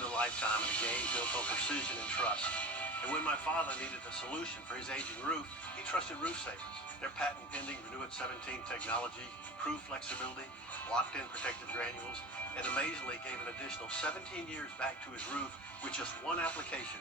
spent a lifetime in a game built on precision and trust. And when my father needed a solution for his aging roof, he trusted Roof Savers. Their patent-pending Renew It 17 technology, improved flexibility, locked-in protective granules, and amazingly gave an additional 17 years back to his roof with just one application,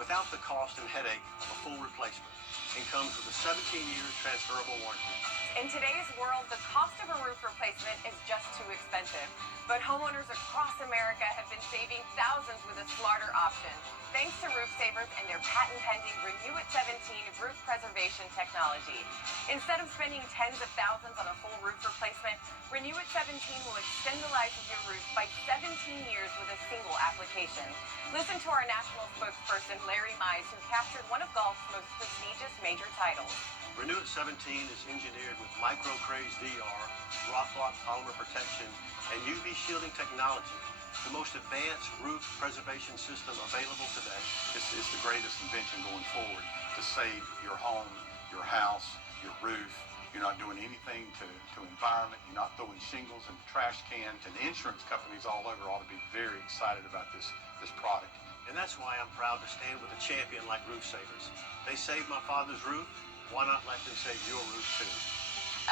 without the cost and headache of a full replacement, and comes with a 17-year transferable warranty. In today's world, the cost of a roof replacement is just too expensive. But homeowners across America have been saving thousands with a smarter option, thanks to Roof Savers and their patent-pending Renew It 17 roof preservation technology. Instead of spending tens of thousands on a full roof replacement, Renew It 17 will extend the life of your roof by 17 years with a single application. Listen to our national spokesperson, Larry Mize, who captured one of golf's most prestigious major titles. Renew It 17 is engineered with micro-craze VR, rock-lock polymer protection, and UV shielding technology, the most advanced roof preservation system available today. This is the greatest invention going forward to save your home, your house, your roof. You're not doing anything to environment. You're not throwing shingles in the trash cans. And the insurance companies all over ought to be very excited about this product. And that's why I'm proud to stand with a champion like Roof Savers. They saved my father's roof. Why not let them save your roof too?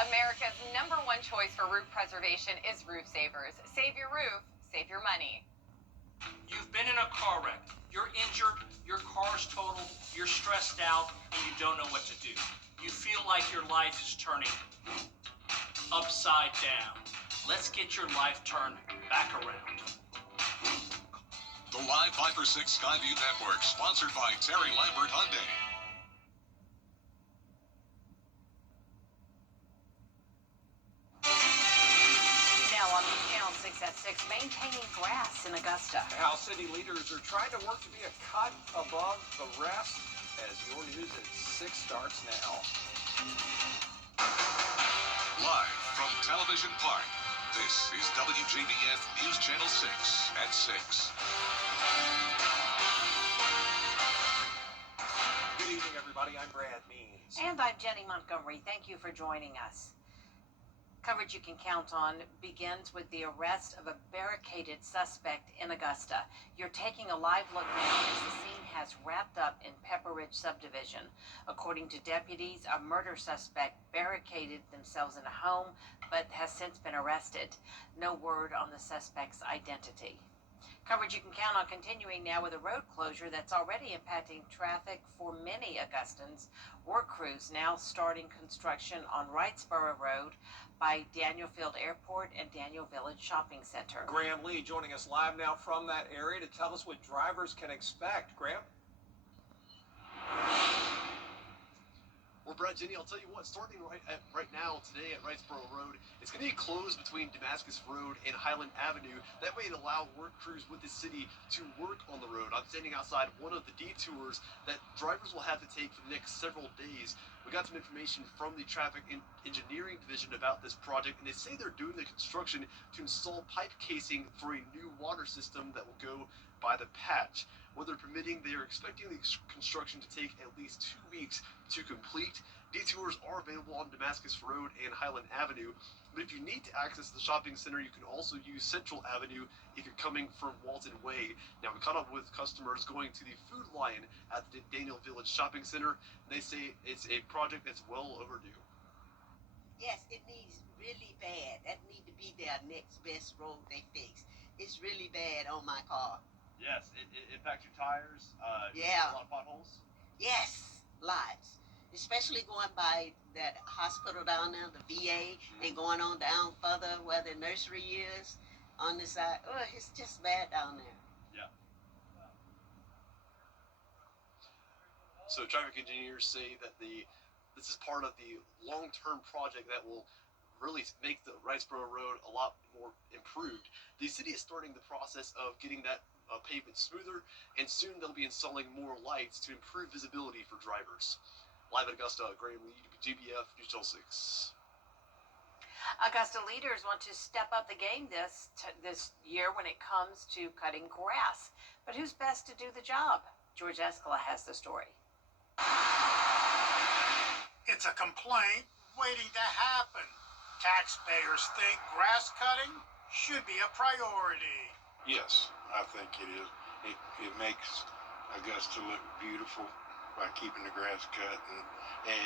America's #1 choice for roof preservation is Roof Savers. Save your roof, save your money. You've been in a car wreck. You're injured, your car's totaled, you're stressed out, and you don't know what to do. You feel like your life is turning upside down. Let's get your life turned back around. The Live 5 for 6 Skyview Network, sponsored by Terry Lambert Hyundai. Now on the Channel 6 at 6, maintaining grass in Augusta. How city leaders are trying to work to be a cut above the rest, as your news at 6 starts now. Live from Television Park, this is WJBF News Channel 6 at 6. Good evening, everybody. I'm Brad Means. And I'm Jenny Montgomery. Thank you for joining us. Coverage you can count on begins with the arrest of a barricaded suspect in Augusta. You're taking a live look now as the scene has wrapped up in Pepper Ridge subdivision. According to deputies, a murder suspect barricaded themselves in a home but has since been arrested. No word on the suspect's identity. Coverage you can count on continuing now with a road closure that's already impacting traffic for many Augustans. Work crews now starting construction on Wrightsboro Road by Daniel Field Airport and Daniel Village Shopping Center. Graham Lee joining us live now from that area to tell us what drivers can expect. Graham? Well, Brad, Jenny, I'll tell you what, starting right now today at Wrightsboro Road, it's going to be closed between Damascus Road and Highland Avenue. That way it allow work crews with the city to work on the road. I'm standing outside one of the detours that drivers will have to take for the next several days. We got some information from the Traffic Engineering Division about this project, and they say they're doing the construction to install pipe casing for a new water system that will go by the patch. Weather permitting, they are expecting the construction to take at least 2 weeks to complete. Detours are available on Damascus Road and Highland Avenue, but if you need to access the shopping center, you can also use Central Avenue if you're coming from Walton Way. Now, we caught up with customers going to the Food Lion at the Daniel Village Shopping Center, and they say it's a project that's well overdue. Yes, it needs really bad. That need to be their next best road they fix. It's really bad on my car. Yes, it impacts your tires. Yeah. A lot of potholes. Yes, lots. Especially going by that hospital down there, the VA, and going on down further where the nursery is on the side. Oh, it's just bad down there. Yeah. So traffic engineers say that this is part of the long-term project that will really make the Wrightsboro Road a lot more improved. The city is starting the process of getting that pavement smoother, and soon they'll be installing more lights to improve visibility for drivers. Live at Augusta, Graham Lee, WJBF News Channel 6. Augusta leaders want to step up the game this year when it comes to cutting grass. But who's best to do the job? George Escala has the story. It's a complaint waiting to happen. Taxpayers think grass cutting should be a priority. Yes, I think it is. It makes Augusta look beautiful by keeping the grass cut and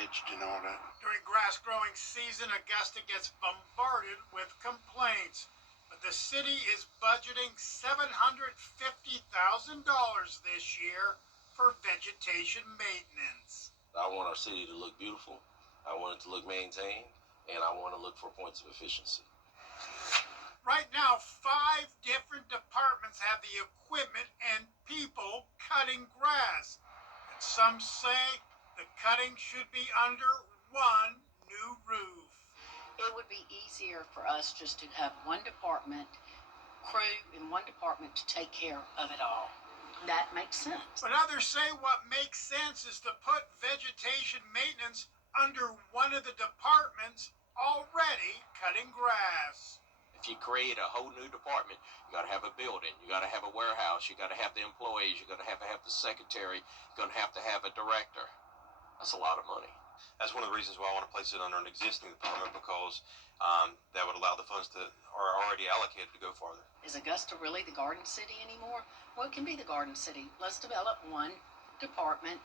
edged and all that. During grass growing season, Augusta gets bombarded with complaints. But the city is budgeting $750,000 this year for vegetation maintenance. I want our city to look beautiful. I want it to look maintained, and I want to look for points of efficiency. Right now, 5 different departments have the equipment and people cutting grass. And some say the cutting should be under one new roof. It would be easier for us just to have one department, crew in one department to take care of it all. That makes sense. But others say what makes sense is to put vegetation maintenance under one of the departments already cutting grass. If you create a whole new department, you got to have a building, you got to have a warehouse, you got to have the employees, you got to have the secretary, you're going to have a director. That's a lot of money. That's one of the reasons why I want to place it under an existing department, because that would allow the funds that are already allocated to go farther. Is Augusta really the Garden City anymore? Well, it can be the Garden City. Let's develop one department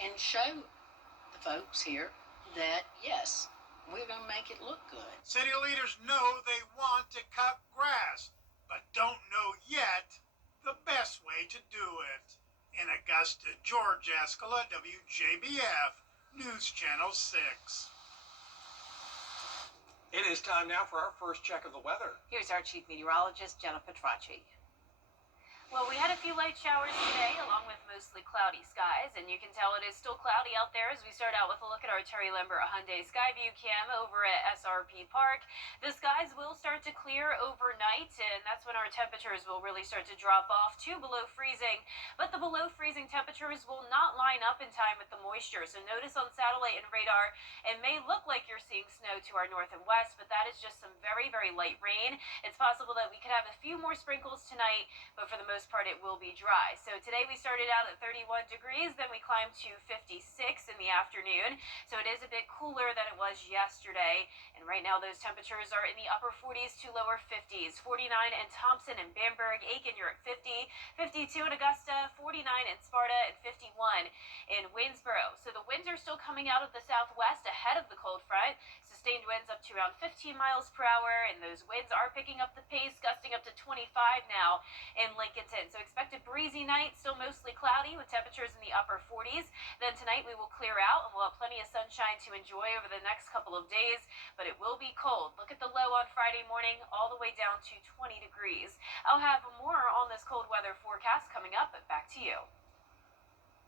and show the folks here that, yes, we're going to make it look good. City leaders know they want to cut grass, but don't know yet the best way to do it. In Augusta, George Escala, WJBF, News Channel 6. It is time now for our first check of the weather. Here's our chief meteorologist, Jenna Petracci. Well, we had a few light showers today, along with mostly cloudy skies, and you can tell it is still cloudy out there as we start out with a look at our Terry Lambert Hyundai Skyview cam over at SRP Park. The skies will start to clear overnight, and that's when our temperatures will really start to drop off to below freezing. But the below freezing temperatures will not line up in time with the moisture, so notice on satellite and radar, it may look like you're seeing snow to our north and west, but that is just some very, very light rain. It's possible that we could have a few more sprinkles tonight, but for the most part it will be dry. So today we started out at 31 degrees, then we climbed to 56 in the afternoon. So it is a bit cooler than it was yesterday. And right now those temperatures are in the upper 40s to lower 50s. 49 in Thompson and Bamberg. Aiken, you're at 50. 52 in Augusta. 49 in Sparta. And 51 in Waynesboro. So the winds are still coming out of the southwest ahead of the cold front. Sustained winds up to around 15 miles per hour. And those winds are picking up the pace, gusting up to 25 now in Lincoln. So expect a breezy night, still mostly cloudy with temperatures in the upper 40s. Then tonight we will clear out and we'll have plenty of sunshine to enjoy over the next couple of days, but it will be cold. Look at the low on Friday morning all the way down to 20 degrees. I'll have more on this cold weather forecast coming up, but back to you.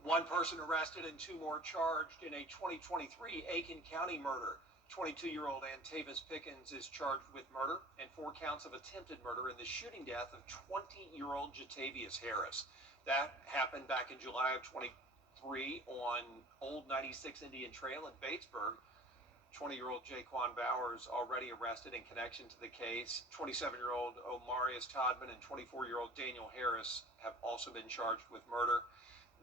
One person arrested and 2 more charged in a 2023 Aiken County murder. 22-year-old Antavis Pickens is charged with murder and 4 counts of attempted murder in the shooting death of 20-year-old Jatavius Harris. That happened back in July of 23 on Old 96 Indian Trail in Batesburg. 20-year-old Jaquan Bowers already arrested in connection to the case. 27-year-old Omarius Todman and 24-year-old Daniel Harris have also been charged with murder.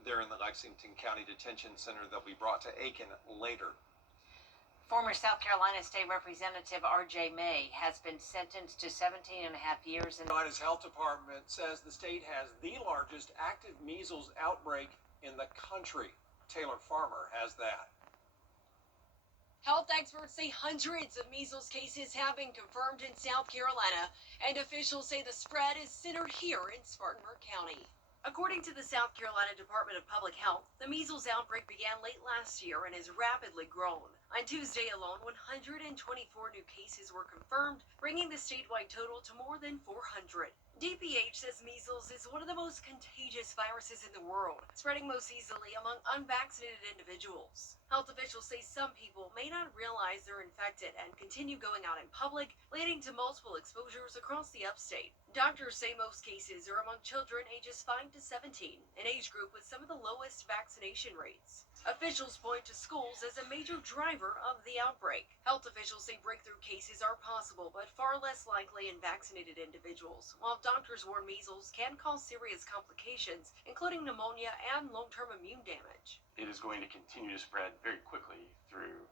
They're in the Lexington County Detention Center. They'll be brought to Aiken later. Former South Carolina State Representative R.J. May has been sentenced to 17.5 years. Carolina's health department says the state has the largest active measles outbreak in the country. Taylor Farmer has that. Health experts say hundreds of measles cases have been confirmed in South Carolina, and officials say the spread is centered here in Spartanburg County. According to the South Carolina Department of Public Health, the measles outbreak began late last year and has rapidly grown. On Tuesday alone, 124 new cases were confirmed, bringing the statewide total to more than 400. DPH says measles is one of the most contagious viruses in the world, spreading most easily among unvaccinated individuals. Health officials say some people may not realize they're infected and continue going out in public, leading to multiple exposures across the upstate. Doctors say most cases are among children ages 5 to 17, an age group with some of the lowest vaccination rates. Officials point to schools as a major driver of the outbreak. Health officials say breakthrough cases are possible, but far less likely in vaccinated individuals, while doctors warn measles can cause serious complications, including pneumonia and long-term immune damage. It is going to continue to spread very quickly through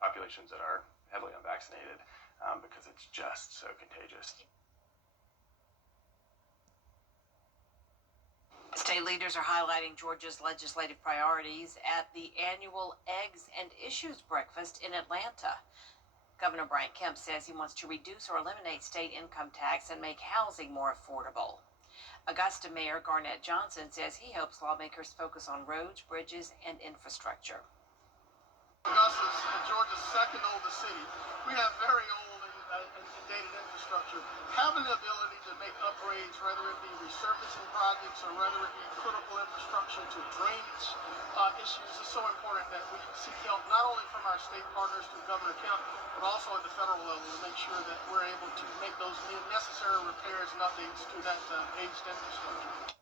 populations that are heavily unvaccinated because it's just so contagious. State leaders are highlighting Georgia's legislative priorities at the annual Eggs and Issues Breakfast in Atlanta. Governor Brian Kemp says he wants to reduce or eliminate state income tax and make housing more affordable. Augusta Mayor Garnett Johnson says he hopes lawmakers focus on roads, bridges, and infrastructure. Augusta is Georgia's second oldest city. We have very old and dated infrastructure. Having the ability to make upgrades, whether it be resurfacing projects or whether it be critical infrastructure to drainage issues, is so important that we seek help not only from our state partners through Governor Kemp, but also at the federal level to make sure that we're able to make those necessary repairs and updates to that aged infrastructure.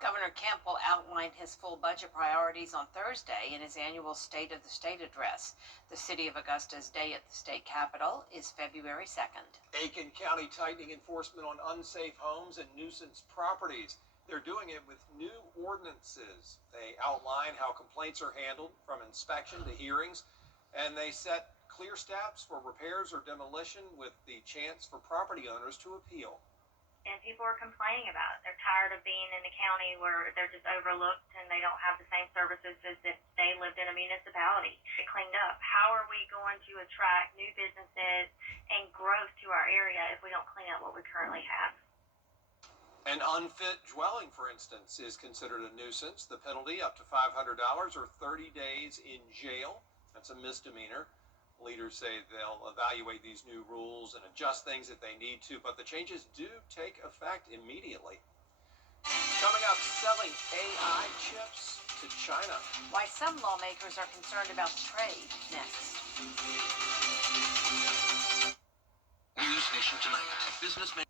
Governor Kemp will outline his full budget priorities on Thursday in his annual State of the State address. The City of Augusta's day at the state capitol is February 2nd. Aiken County tightening enforcement on unsafe homes and nuisance properties. They're doing it with new ordinances. They outline how complaints are handled from inspection to hearings, and they set clear steps for repairs or demolition with the chance for property owners to appeal. And people are complaining about it. They're tired of being in a county where they're just overlooked and they don't have the same services as if they lived in a municipality. It cleaned up. How are we going to attract new businesses and growth to our area if we don't clean up what we currently have? An unfit dwelling, for instance, is considered a nuisance. The penalty up to $500 or 30 days in jail. That's a misdemeanor. Leaders say they'll evaluate these new rules and adjust things if they need to, but the changes do take effect immediately. Coming up, selling AI chips to China. Why some lawmakers are concerned about trade next. News Nation Tonight. Businessman.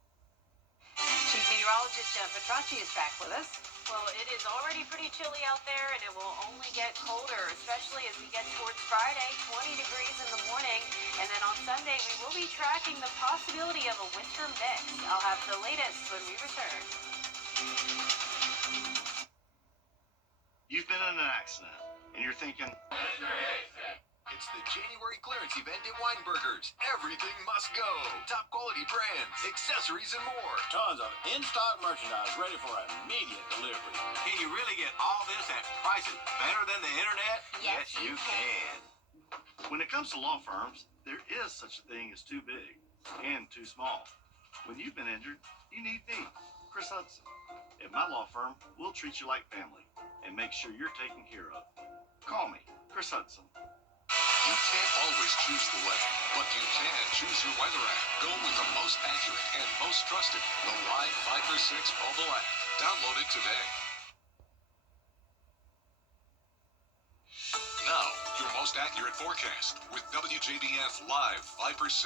Chief Meteorologist Jennifer Tracci is back with us. Well, it is already pretty chilly out there, and it will only get colder, especially as we get towards Friday, 20 degrees in the morning. And then on Sunday, we will be tracking the possibility of a winter mix. I'll have the latest when we return. You've been in an accident, and you're thinking, It's the January clearance event at Weinberger's. Everything must go. Top quality brands, accessories, and more. tons of in-stock merchandise ready for immediate delivery. Can you really get all this at prices better than the internet? Yes, you can. When it comes to law firms, there is such a thing as too big and too small. When you've been injured, you need me, Chris Hudson. At my law firm, we'll treat you like family and make sure you're taken care of. Call me, Chris Hudson. You can't always choose the weather, but you can choose your weather app. Go with the most accurate and most trusted, the Live 5 for 6 mobile app. Download it today. Now, your most accurate forecast with WJBF Live 5 for 6.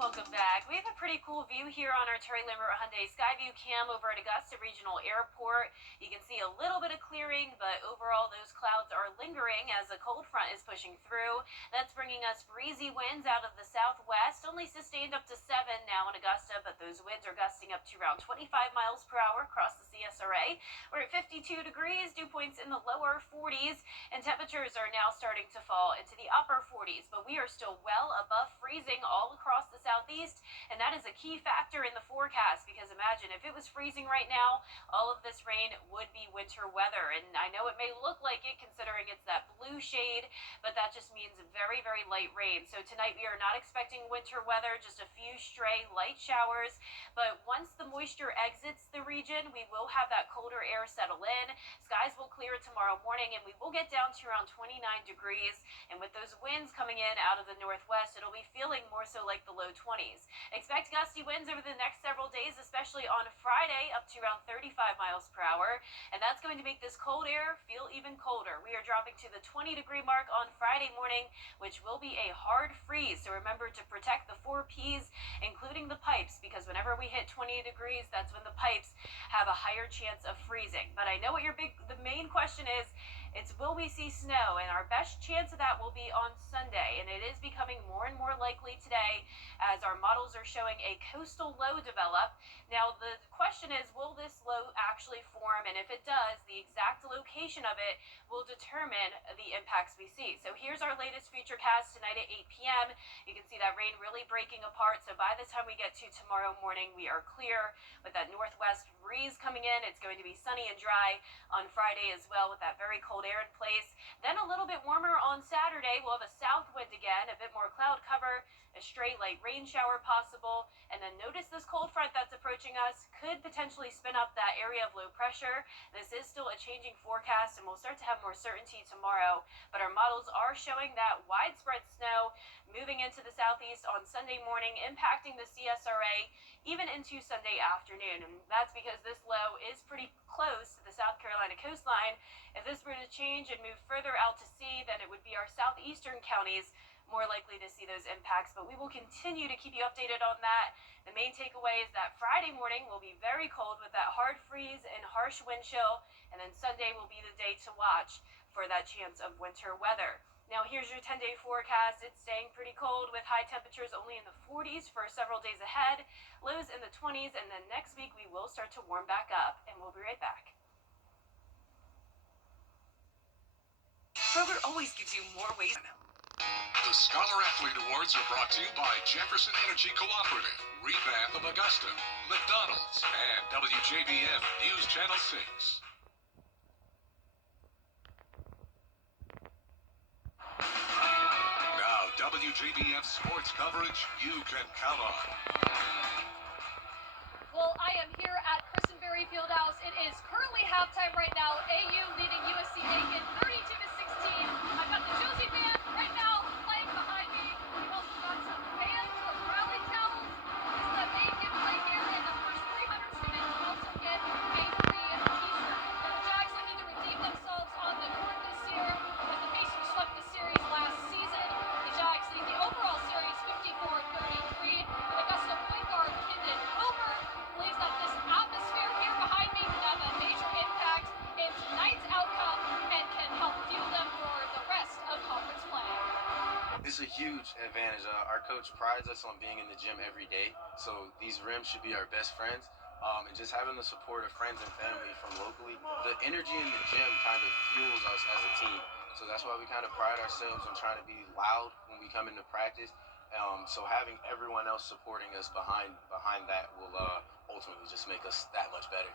Welcome back. We have a pretty cool view here on our Terry Lambert Hyundai Skyview cam over at Augusta Regional Airport. You can see a little bit of clearing, but overall those clouds are lingering as a cold front is pushing through. That's bringing us breezy winds out of the southwest, only sustained up to 7 now in Augusta, but those winds are gusting up to around 25 miles per hour across the CSRA. We're at 52 degrees, dew points in the lower 40s, and temperatures are now starting to fall into the upper 40s, but we are still well above freezing all across the southeast, and that is a key factor in the forecast, because imagine if it was freezing right now, all of this rain would be winter weather. And I know it may look like it considering it's that blue shade, but that just means very, very light rain. So tonight we are not expecting winter weather, just a few stray light showers, but once the moisture exits the region, we will have that colder air settle in. Skies will clear tomorrow morning, and we will get down to around 29 degrees, and with those winds coming in out of the northwest, it'll be feeling more so like the low 20s. Expect gusty winds over the next several days, especially on Friday, up to around 35 miles per hour, and that's going to make this cold air feel even colder. We are dropping to the 20-degree mark on Friday morning, which will be a hard freeze, so remember to protect the 4 Ps, including the pipes, because whenever we hit 20 degrees, that's when the pipes have a higher chance of freezing. But I know what the main question is It's will we see snow, and our best chance of that will be on Sunday, and it is becoming more and more likely today as our models are showing a coastal low develop. Now the question is, will this low actually form, and if it does, the exact location of it will determine the impacts we see. So here's our latest futurecast tonight at 8 p.m. You can see that rain really breaking apart, so by the time we get to tomorrow morning, we are clear with that northwest breeze coming in. It's going to be sunny and dry on Friday as well with that very cold air in place. Then a little bit warmer on Saturday. We'll have a south wind again, a bit more cloud cover, a stray light rain shower possible. And then notice this cold front that's approaching us could potentially spin up that area of low pressure. This is still a changing forecast, and we'll start to have more certainty tomorrow. But our models are showing that widespread snow moving into the southeast on Sunday morning, impacting the CSRA even into Sunday afternoon. And that's because this low is pretty close to the South Carolina coastline. If this were to change and move further out to sea, then it would be our southeastern counties more likely to see those impacts. But we will continue to keep you updated on that. The main takeaway is that Friday morning will be very cold with that hard freeze and harsh wind chill. And then Sunday will be the day to watch for that chance of winter weather. Now here's your 10-day forecast. It's staying pretty cold with high temperatures only in the 40s for several days ahead, lows in the 20s, and then next week we will start to warm back up, and we'll be right back. Kroger always gives you more ways. The Scholar Athlete Awards are brought to you by Jefferson Energy Cooperative, Revamp of Augusta, McDonald's, and WJBF News Channel 6. Now, WJBF sports coverage you can count on. Well, I am here at Christenberry Fieldhouse. It is currently halftime right now. AU leading USC Aiken 32-16. I've got the Josie band right now playing behind me. We've also got some fans with rally towels. This is the main giveaway here, and the first 300 students also get a free t-shirt. Now, the Jags looking to redeem themselves on the court this year as the Pacers swept the series last season. The Jags lead the overall series 54-33 with Augusta point guard Kendon Homer believes that this atmosphere here behind me can have a major impact in tonight's outcome and can help fuel them for the rest of conference play. It's a huge advantage. Our coach prides us on being in the gym every day, so these rims should be our best friends. And just having the support of friends and family from locally, the energy in the gym kind of fuels us as a team. So that's why we kind of pride ourselves on trying to be loud when we come into practice. So having everyone else supporting us behind that will ultimately just make us that much better.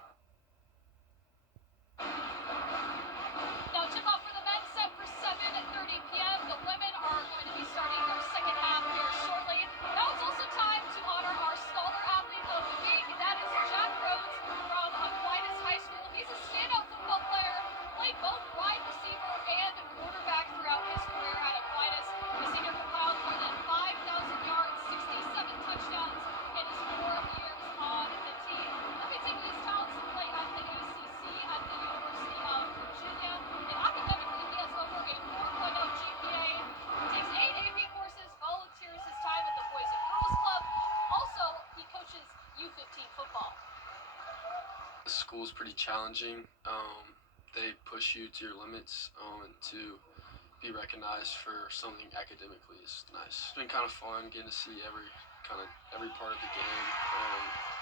Now tip-off for the men set for 7:30 p.m. The women are going to be starting their second half here shortly. Now it's also time to honor our Scholar Athlete of the Week. That is Jack Rhodes from Aquinas High School. He's a standout football player, played both wide receiver and quarterback throughout his career at Aquinas. The senior compiled more than 5,000 yards, 67 touchdowns in his 4 years on the team. Let me take his talents to play at the ACC at the University of Virginia. And academically, he has over a 4.0 GPA. He takes 8 AP courses, volunteers his time with the Boys and Girls Club. Also, he coaches U15 football. The school's pretty challenging. They push you to your limits, and to be recognized for something academically is nice. It's been kind of fun getting to see every part of the game,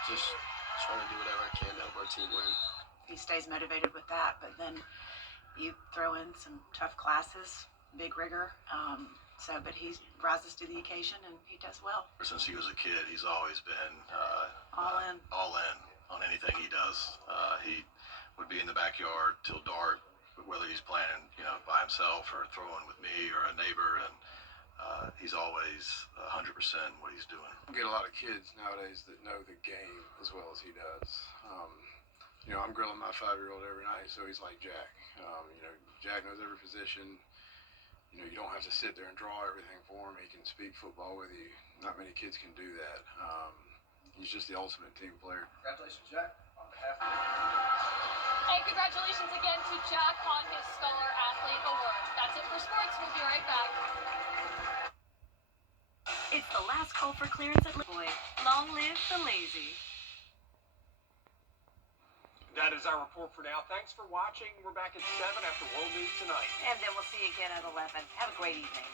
just trying to do whatever I can to help our team win. He stays motivated with that, but then you throw in some tough classes, big rigor. But he rises to the occasion and he does well. Since he was a kid, he's always been all in on anything he does. He would be in the backyard till dark, whether he's playing, by himself or throwing with me or a neighbor, and he's always 100% what he's doing. We get a lot of kids nowadays that know the game as well as he does. I'm grilling my 5-year-old every night, so he's like Jack. Jack knows every position. You don't have to sit there and draw everything for him. He can speak football with you. Not many kids can do that. He's just the ultimate team player. Congratulations, Jack, on behalf of And congratulations again to Jack on his Scholar Athlete Award. That's it for sports. We'll be right back. It's the last call for clearance at Boy. Long live the lazy. That is our report for now. Thanks for watching. We're back at 7 after World News Tonight. And then we'll see you again at 11. Have a great evening.